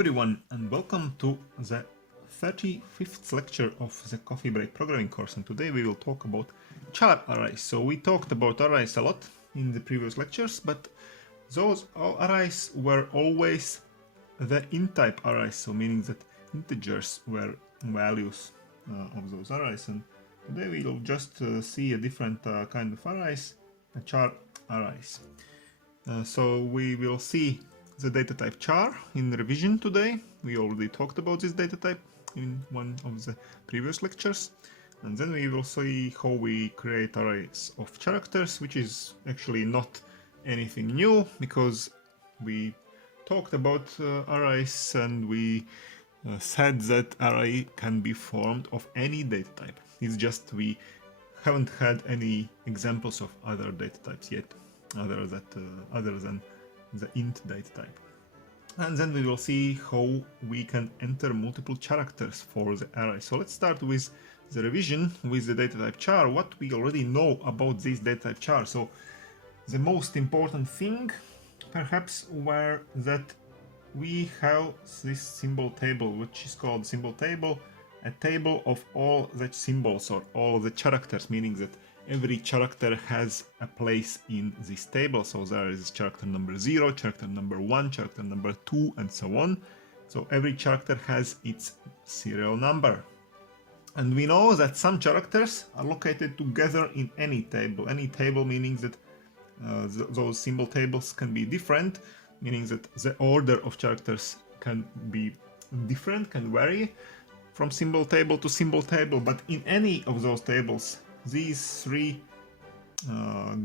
everyone, and welcome to the 35th lecture of the Coffee Break programming course, and today we will talk about char arrays. So we talked about arrays a lot in the previous lectures, but those arrays were always the int type arrays, so meaning that integers were values of those arrays, and today we will just see a different kind of arrays, char arrays. So we will see the data type char in revision today. We already talked about this data type in one of the previous lectures, and then we will see how we create arrays of characters, which is actually not anything new because we talked about arrays and we said that array can be formed of any data type. It's just we haven't had any examples of other data types yet other than the int data type. And then we will see how we can enter multiple characters for the array. So let's start with the revision with the data type char, what we already know about this data type char. So the most important thing perhaps were that we have this symbol table, which is called symbol table, a table of all the symbols or all the characters, meaning that every character has a place in this table. So there is character number 0, character number 1, character number 2, and so on. So every character has its serial number. And we know that some characters are located together in any table. Any table meaning that those symbol tables can be different, meaning that the order of characters can be different, can vary from symbol table to symbol table, but in any of those tables, these three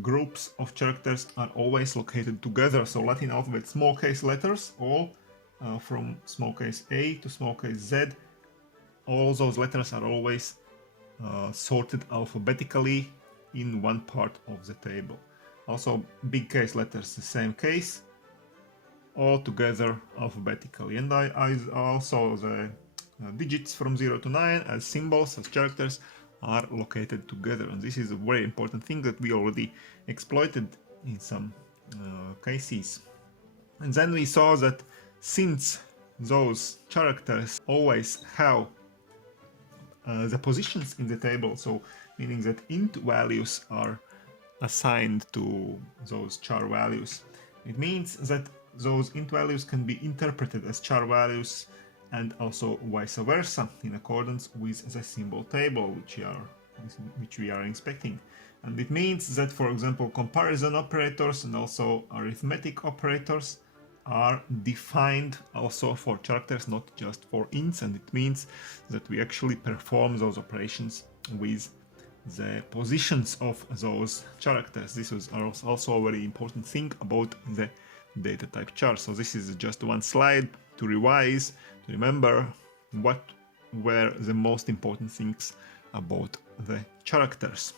groups of characters are always located together. So Latin alphabet small case letters, all from small case A to small case Z, all those letters are always sorted alphabetically in one part of the table. Also big case letters, the same case, all together alphabetically. And I also the digits from 0 to 9 as symbols, as characters, are located together, and this is a very important thing that we already exploited in some cases. And then we saw that since those characters always have the positions in the table, so meaning that int values are assigned to those char values, it means that those int values can be interpreted as char values and also vice versa in accordance with the symbol table which we are inspecting. And it means that, for example, comparison operators and also arithmetic operators are defined also for characters, not just for ints, and it means that we actually perform those operations with the positions of those characters. This is also a very important thing about the data type char. So this is just one slide to revise, to remember what were the most important things about the characters.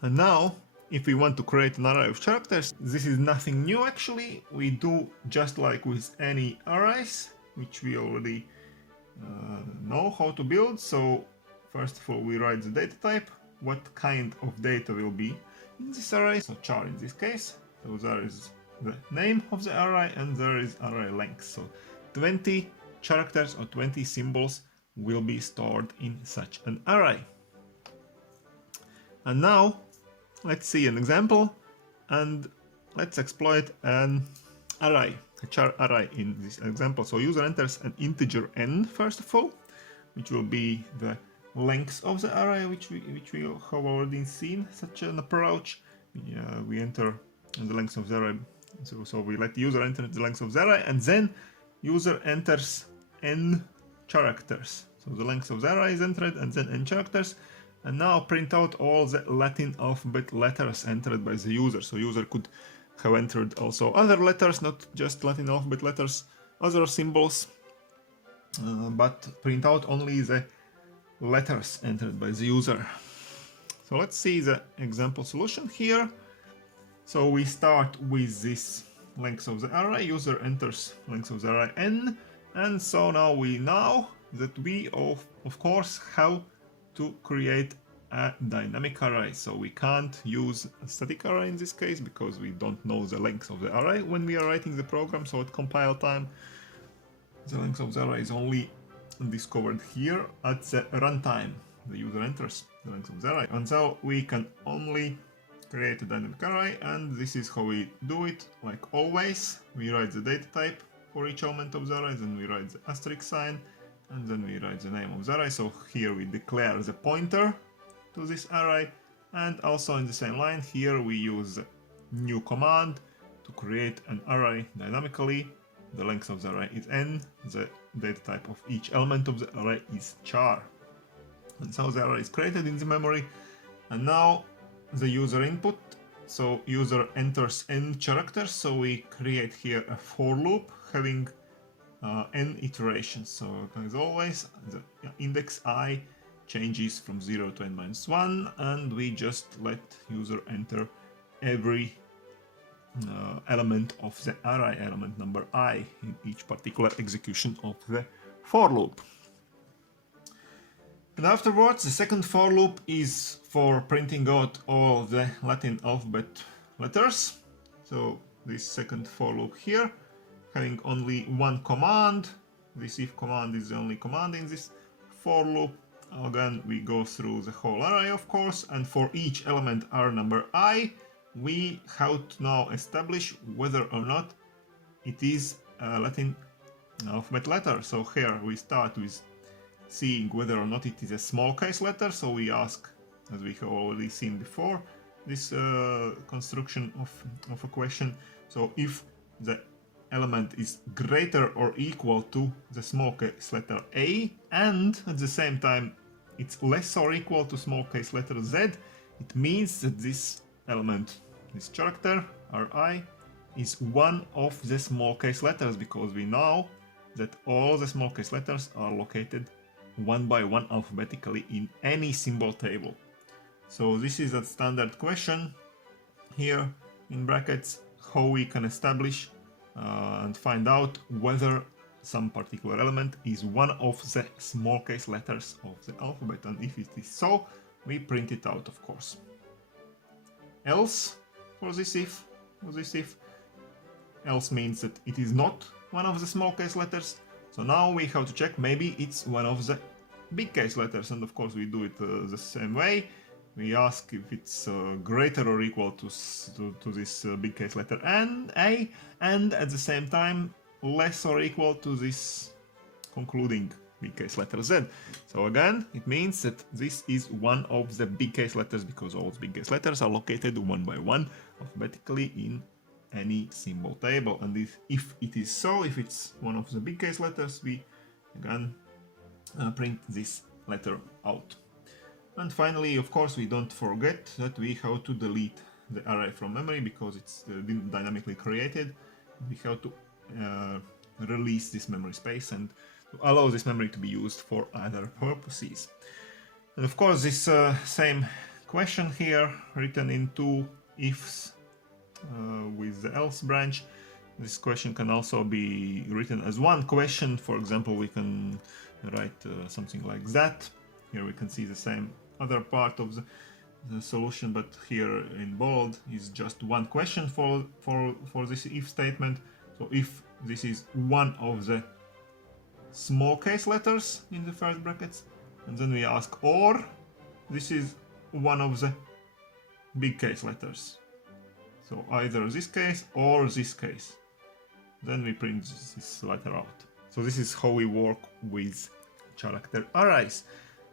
And now, if we want to create an array of characters, this is nothing new actually. We do just like with any arrays, which we already know how to build. So first of all, we write the data type, what kind of data will be in this array, so char in this case. So there is the name of the array and there is array length. So 20 characters or 20 symbols will be stored in such an array. And now let's see an example and let's exploit an array, a char array in this example. So user enters an integer n first of all, which will be the length of the array, which we have already seen such an approach. We enter the length of the array, so we let the user enter the length of the array, and then user enters n characters. So the length of the array is entered and then n characters, and now print out all the Latin alphabet letters entered by the user. So user could have entered also other letters, not just Latin alphabet letters, other symbols, but print out only the letters entered by the user. So let's see the example solution here. So we start with this length of the array, user enters length of the array n, and so now we know that we of course have to create a dynamic array. So we can't use a static array in this case because we don't know the length of the array when we are writing the program. So at compile time The length of the array is only discovered here at the runtime. The user enters the length of the array, and so we can only create a dynamic array, and this is how we do it. Like always, we write the data type for each element of the array, then we write the asterisk sign, and then we write the name of the array. So here we declare the pointer to this array, and also in the same line here we use new command to create an array dynamically. The length of the array is n, the data type of each element of the array is char. And so the array is created in the memory, and now the user input. So user enters n characters, so we create here a for loop having n iterations. So as always, the index I changes from 0 to n-1, and we just let user enter every element of the array, element number I, in each particular execution of the for loop. And afterwards, the second for loop is for printing out all the Latin alphabet letters. So this second for loop here, having only one command. This if command is the only command in this for loop. Again, we go through the whole array, of course, and for each element r number I, we have to now establish whether or not it is a Latin alphabet letter. So here we start with seeing whether or not it is a small case letter. So we ask, as we have already seen before, this construction of a question. So if the element is greater or equal to the small case letter A, and at the same time it's less or equal to small case letter Z, it means that this element, this character Ri, is one of the small case letters, because we know that all the small case letters are located one by one alphabetically in any symbol table. So this is a standard question here in brackets, how we can establish and find out whether some particular element is one of the small case letters of the alphabet, and if it is so, we print it out, of course. Else for this if, else means that it is not one of the small case letters. So now we have to check, maybe it's one of the big case letters, and of course we do it the same way. We ask if it's greater or equal to this big case letter A, and at the same time less or equal to this concluding big case letter Z. So again, it means that this is one of the big case letters, because all the big case letters are located one by one alphabetically in any symbol table. And if it is so, if it's one of the big case letters, we again print this letter out. And finally, of course, we don't forget that we have to delete the array from memory, because it's dynamically created. We have to release this memory space and to allow this memory to be used for other purposes. And of course, this same question here, written in two ifs with the else branch. This question can also be written as one question. For example, we can write something like that. Here we can see the same other part of the solution, but here in bold is just one question for this if statement. So if this is one of the small case letters in the first brackets, and then we ask, or this is one of the big case letters. So either this case or this case. Then we print this letter out. So this is how we work with character arrays.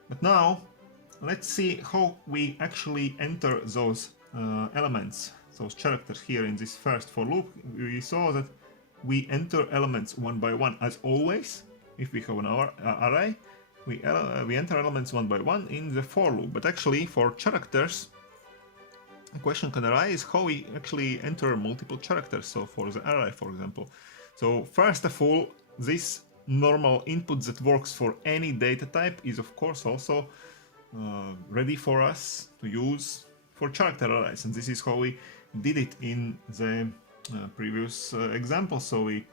But now let's see how we actually enter those elements, those characters here in this first for loop. We saw that we enter elements one by one, as always. If we have an array, we enter elements one by one in the for loop. But actually, for characters, a question can arise how we actually enter multiple characters. So for the array, for example. So first of all, this normal input that works for any data type is of course also ready for us to use for character arrays, and this is how we did it in the previous example. So we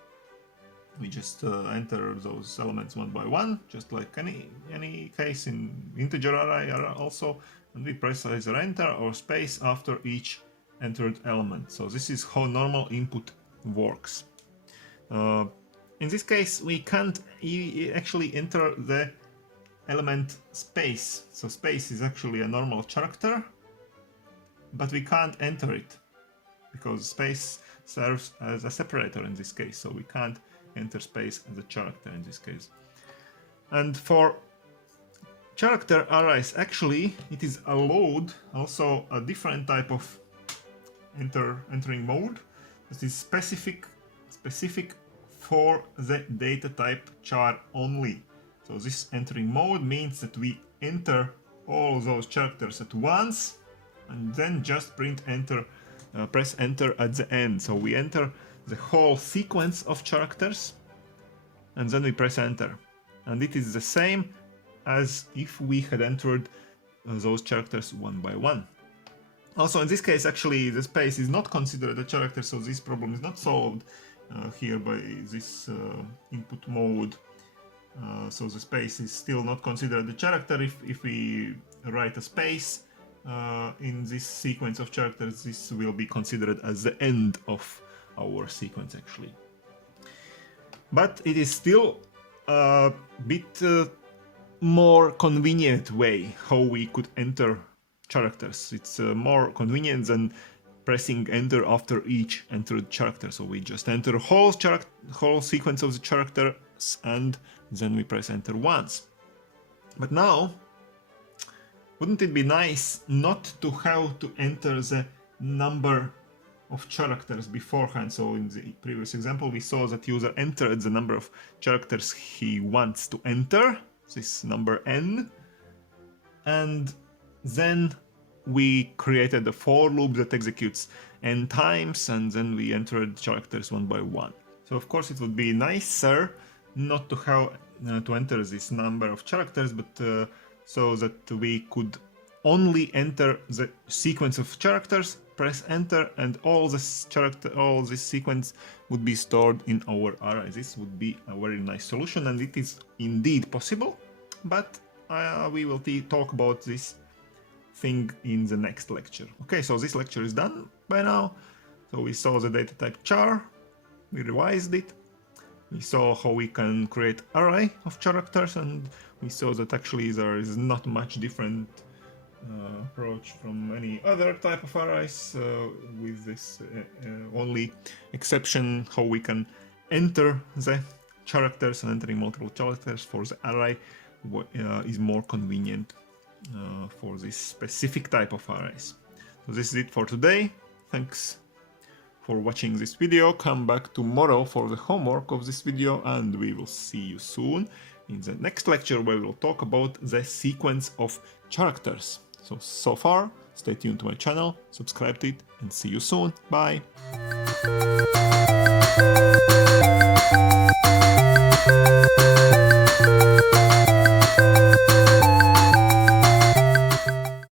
just enter those elements one by one, just like any case in integer array also, and we press either enter or space after each entered element. So this is how normal input works. in this case we can't actually enter the element space. So space is actually a normal character, but we can't enter it because space serves as a separator in this case, so we can't enter space as a character in this case. And for character arrays, actually it is allowed also a different type of entering mode. This is specific for the data type char only. So this entering mode means that we enter all those characters at once and then just press enter at the end. So we enter the whole sequence of characters and then we press enter. And it is the same as if we had entered those characters one by one. Also, in this case, actually, the space is not considered a character, so this problem is not solved here by this input mode. So the space is still not considered a character. If we write a space in this sequence of characters, this will be considered as the end of our sequence, actually. But it is still a bit more convenient way how we could enter characters. It's more convenient than pressing enter after each entered character. So we just enter whole sequence of the characters and then we press enter once. But now, wouldn't it be nice not to have to enter the number of characters beforehand? So in the previous example we saw that user entered the number of characters he wants to enter, this number n, and then we created a for loop that executes n times and then we entered characters one by one. So of course it would be nicer not to have to enter this number of characters, but so that we could only enter the sequence of characters, press enter, and all this sequence would be stored in our array. This would be a very nice solution, and it is indeed possible, but we will talk about this thing in the next lecture. Okay, so this lecture is done by now. So we saw the data type char, we revised it, we saw how we can create array of characters, and we saw that actually there is not much different approach from any other type of arrays, with this only exception how we can enter the characters, and entering multiple characters for the array is more convenient for this specific type of arrays. So this is it for today. Thanks for watching this video. Come back tomorrow for the homework of this video, and we will see you soon in the next lecture where we will talk about the sequence of characters. So far, stay tuned to my channel, subscribe to it, and see you soon. Bye!